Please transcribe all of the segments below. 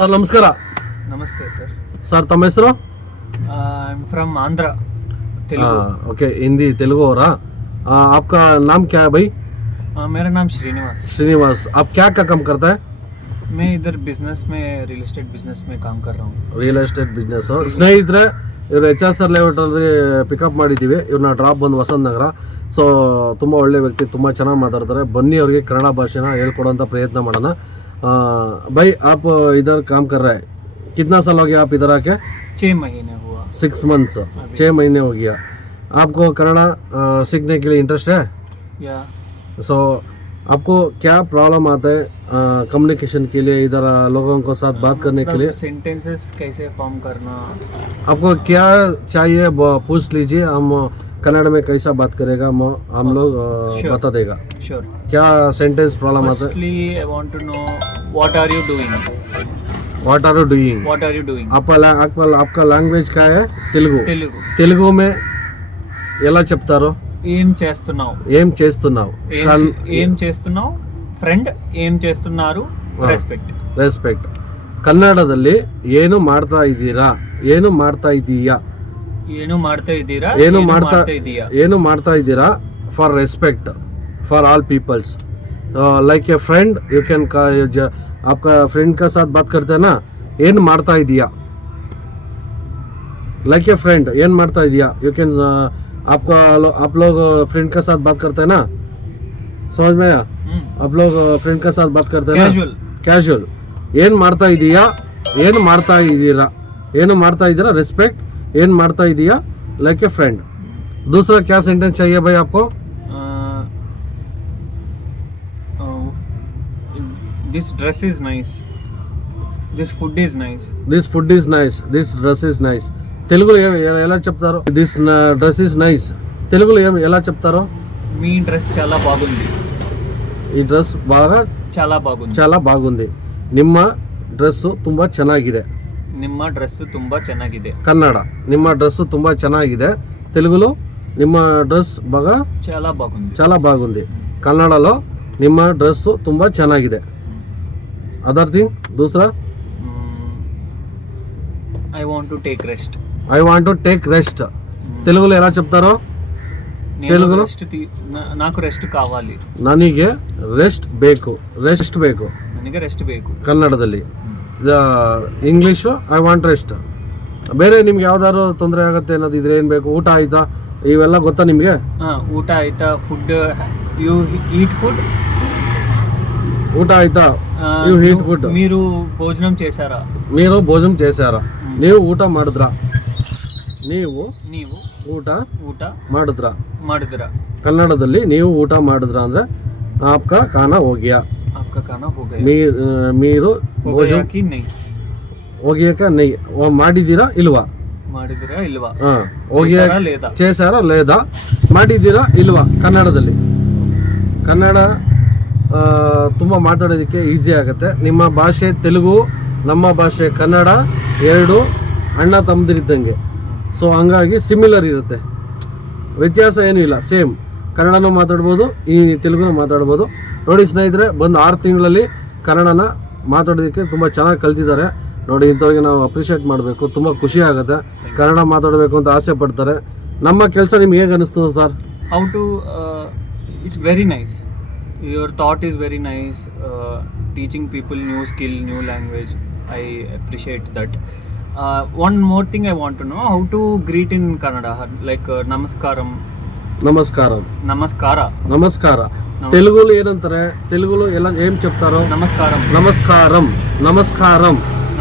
Sir ನಮಸ್ಕಾರ. नमस्ते sir. Sir ತಮ್ಮ ಹೆಸರು? I am from Andhra. Telugu. Okay Hindi Telugu हो रहा. आपका नाम क्या है भाई? मेरा नाम श्रीनिवास. श्रीनिवास. आप क्या काम करता है? मैं इधर बिजनेस में रियल एस्टेट बिजनेस में काम कर रहा हूँ. Real estate business. ಸ್ನೇಹಿತರೆ, ಇವರು HR ಲೇಔಟಲ್ಲಿ ಪಿಕಪ್ ಮಾಡಿದ್ದೀವಿ. ಇವ್ರನ್ನ ಡ್ರಾಪ್ ಬಂದು ವಸಂತ ನಗರ. ಸೊ ತುಂಬ ಒಳ್ಳೆ ವ್ಯಕ್ತಿ, ತುಂಬ ಚೆನ್ನಾಗಿ ಮಾತಾಡ್ತಾರೆ. ಬನ್ನಿ ಅವ್ರಿಗೆ ಕನ್ನಡ ಭಾಷೆನ ಹೇಳ್ಕೊಡೋಂಥ ಪ್ರಯತ್ನ ಮಾಡೋಣ. भाई आप इधर काम कर रहे हैं, कितना साल हो गया आप इधर आके? 6 महीने हुआ. 6 मंथ्स, 6 महीने हो गया. आपको कन्नड़ा सीखने के लिए इंटरेस्ट है? या सो आपको क्या प्रॉब्लम आता है कम्युनिकेशन के लिए, इधर लोगों को साथ बात करने के लिए? सेंटेंसेस कैसे फॉर्म करना. आपको क्या चाहिए पूछ लीजिए, हम कन्नड़ में कैसा बात करेगा हम लोग Sure. बता देगा. श्योर. क्या सेंटेंस प्रॉब्लम आता है? Firstly I want to know what are you doing. What are you doing? What are you doing. आपका लैंग्वेज क्या है? तेलुगु. తెలుగు. తెలుగు में ఎలా చెప్తారు? ఏం చేస్తున్నావు. ఏం చేస్తున్నావు? ఏం చేస్తున్నావు. ఫ్రెండ్ ఏం చేస్తున్నారు. రెస్పెక్ట్. ರೆಸ್ಪೆಕ್ಟ್. ಕನ್ನಡದಲ್ಲಿ ಏನು ಮಾಡ್ತಾ ಇದ್ದೀರಾ, ಏನು ಮಾಡ್ತಾ ಇದೀಯಾ, ಏನು ಮಾಡ್ತಾ ಇದ್ದೀರಾ, ಏನು ಇದೀಯಾ. ಏನು ಮಾಡ್ತಾ ಇದ್ದೀರಾ for respect for all peoples. Like a friend you can आपका फ्रेंड का साथ बात करते हैं ना, ಏನು ಮಾಡ್ತಾ ಇದೀಯಾ. लाइक ए फ्रेंड ಏನು ಮಾಡ್ತಾ ಇದೀಯಾ, यू कैन आप लोग फ्रेंड का साथ बात करते हैं ना, समझ में आया? आप लोग फ्रेंड का साथ बात करते हैं ना, कैजुअल. ಏನು ಮಾಡ್ತಾ ಇದೀಯಾ, ಏನು ಮಾಡ್ತಾ ಇದ್ದೀರಾ, ಏನು ಮಾಡ್ತಾ ಇದ್ದೀರಾ रेस्पेक्ट, ಏನು ಮಾಡ್ತಾ ಇದೀಯಾ लाइक ए फ्रेंड. दूसरा क्या सेंटेंस चाहिए भाई आपको? This dress is nice. This food is nice. This food is nice. This dress is nice. తెలుగులో ఎలా చెప్తారు? This dress is nice. తెలుగులో ఎలా చెప్తారు? మీ డ్రెస్ చాలా బాగుంది. ఈ డ్రెస్ చాలా బాగుంది. ನಿಮ್ಮ ಡ್ರೆಸ್ ತುಂಬಾ ಚೆನ್ನಾಗಿದೆ. ನಿಮ್ಮ ಡ್ರೆಸ್ ತುಂಬಾ ಚೆನ್ನಾಗಿದೆ. ಕನ್ನಡ, ನಿಮ್ಮ ಡ್ರೆಸ್ ತುಂಬಾ ಚೆನ್ನಾಗಿದೆ. తెలుగులో ನಿಮ್ಮ ಡ್ರೆಸ್ చాలా బాగుంది. కన్నడలో ನಿಮ್ಮ డ్రెస్ ತುಂಬಾ ಚೆನ್ನಾಗಿದೆ. अदर थिंग दूसरा? I want to take rest. I want to take rest. తెలుగులో ఎలా చెప్తారో? తెలుగులో నాకు రెస్ట్ కావాలి. ನನಗೆ ರೆಸ್ಟ್ ಬೇಕು. ನನಗೆ ರೆಸ್ಟ್ ಬೇಕು. ಕನ್ನಡದಲ್ಲಿ. English I want rest. ಬೇರೆ ನಿಮ್ಗೆ ಯಾವ್ದಾದ್ರು ತೊಂದರೆ ಆಗುತ್ತೆ ಅನ್ನೋದಿದ್ರೆ ಏನು ಬೇಕು? ಊಟ ಆಯ್ತಾ, ಇವೆಲ್ಲ ಗೊತ್ತಾ ನಿಮಗೆ? ಊಟ ಆಯ್ತಾ, ಫುಡ್ ಯು ಈಟ್ ಫುಡ್. ಊಟ ಆಯ್ತಾ, ಯು ಈಟ್ ಫುಡ್. మీరు భోజనం చేశారా. ನೀವು ಊಟ ಮಾಡಿದ್ರಾ. ನೀವು ಊಟ ಮಾಡಿದ್ರಾ. ಕನ್ನಡದಲ್ಲಿ ನೀವು ಊಟ ಮಾಡಿದ್ರಾ ಅಂದ್ರೆ ಆಪ್ಕಾ ಖಾನಾ ಹೋ ಗಯಾ. మీరు భోజనం ಹೋಗ್ಯಾಕ ನೈ ಮಾಡಿದ್ದೀರಾ ಇಲ್ವಾ. చేశారా లేదా, ಮಾಡಿದ್ದೀರಾ ಇಲ್ವಾ. ಕನ್ನಡದಲ್ಲಿ. ಕನ್ನಡ ತುಂಬ ಮಾತಾಡೋದಕ್ಕೆ ಈಸಿ ಆಗುತ್ತೆ. ನಿಮ್ಮ ಭಾಷೆ ತೆಲುಗು, ನಮ್ಮ ಭಾಷೆ ಕನ್ನಡ, ಎರಡು ಅಣ್ಣ ತಮ್ಮದಿರಿದ್ದಂಗೆ. ಸೊ ಹಂಗಾಗಿ ಸಿಮಿಲರ್ ಇರುತ್ತೆ, ವ್ಯತ್ಯಾಸ ಏನೂ ಇಲ್ಲ. ಸೇಮ್ ಕನ್ನಡನೂ ಮಾತಾಡ್ಬೋದು, ಈ ತೆಲುಗುನೂ ಮಾತಾಡ್ಬೋದು. ನೋಡಿ ಸ್ನೇಹಿತರೆ, ಬಂದು 6 ತಿಂಗಳಲ್ಲಿ ಕನ್ನಡನ ಮಾತಾಡೋದಕ್ಕೆ ತುಂಬ ಚೆನ್ನಾಗಿ ಕಲ್ತಿದ್ದಾರೆ. ನೋಡಿ, ಇಂಥವ್ರಿಗೆ ನಾವು ಅಪ್ರಿಷಿಯೇಟ್ ಮಾಡಬೇಕು. ತುಂಬ ಖುಷಿ ಆಗುತ್ತೆ. ಕನ್ನಡ ಮಾತಾಡಬೇಕು ಅಂತ ಆಸೆ ಪಡ್ತಾರೆ. ನಮ್ಮ ಕೆಲಸ ನಿಮ್ಗೆ ಹೇಗೆ ಅನಿಸ್ತು sir? How to it's very nice. Your thought is very nice. Teaching people new skill, new language. I appreciate that. One more thing I want to know, how to greet in Kannada, like ನಮಸ್ಕಾರಂ. ನಮಸ್ಕಾರ తెలుగులో ಏನಂತಾರೆ? తెలుగులో ఎలా ఏం చెప్తారో? ನಮಸ್ಕಾರಂ.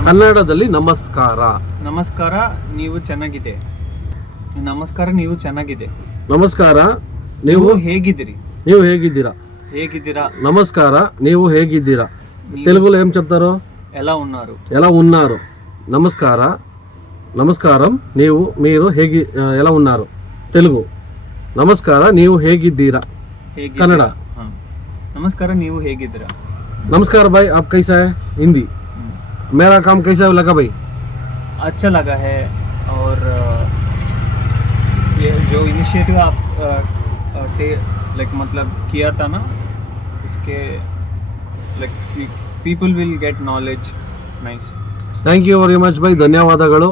ಕನ್ನಡದಲ್ಲಿ ನಮಸ್ಕಾರ. ನಮಸ್ಕಾರ, ನೀವು ಚೆನ್ನಾಗಿದೆ. ನಮಸ್ಕಾರ, ನೀವು ಹೇಗಿದ್ದೀರಾ. నమస్కార, నీవు ಹೇಗಿದ್ದೀರಾ. తెలుగులో ఏం చెప్తారు? ఎలా ఉన్నారు. నమస్కారం, మీరు ఎలా ఉన్నారు. తెలుగు ನಮಸ್ಕಾರ, ನೀವು ಹೇಗಿದ್ದೀರಾ. ಕನ್ನಡ नमस्कार, ನೀವು ಹೇಗಿದ್ದೀರಾ. नमस्कार भाई, आप कैसा है? हिंदी. मेरा काम कैसा लगा भाई? अच्छा लगा है. और ये जो इनिशिएटिव आप मतलब किया था ना, इसके people will get knowledge nice. Thank you very much bye, ಧನ್ಯವಾದಗಳು.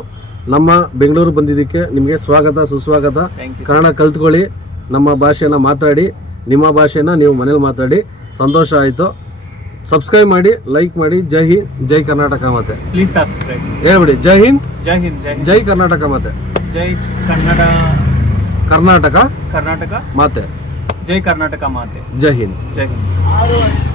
ನಮ್ಮ ಬೆಂಗಳೂರು ಬಂದಿದ್ದಕ್ಕೆ ನಿಮಗೆ ಸ್ವಾಗತ ಸುಸ್ವಾಗತ. Thank you. ಕನ್ನಡ ಕಲ್ತ್ಕೊಳ್ಳಿ, ನಮ್ಮ ಭಾಷೆನ ಮಾತಾಡಿ, ನಿಮ್ಮ ಭಾಷೆನ ನೀವು ಮನೇಲಿ ಮಾತಾಡಿ. ಸಂತೋಷ ಆಯಿತು. ಸಬ್ಸ್ಕ್ರೈಬ್ ಮಾಡಿ, ಲೈಕ್ ಮಾಡಿ. ಜೈ ಹಿಂದ್, ಜೈ ಕರ್ನಾಟಕ ಮಾತೆ. Please subscribe. ಹೇಳ್ಬಿಡಿ, ಜೈ Hind, Jai Hind, Jai Hind. ಜೈ ಕರ್ನಾಟಕ ಮಾತೆ. Jai Kannada, Karnataka Karnataka. ಮಾತೆ. Jai Karnataka Mate. ಜೈ ಹಿಂದ್. Jai Hind.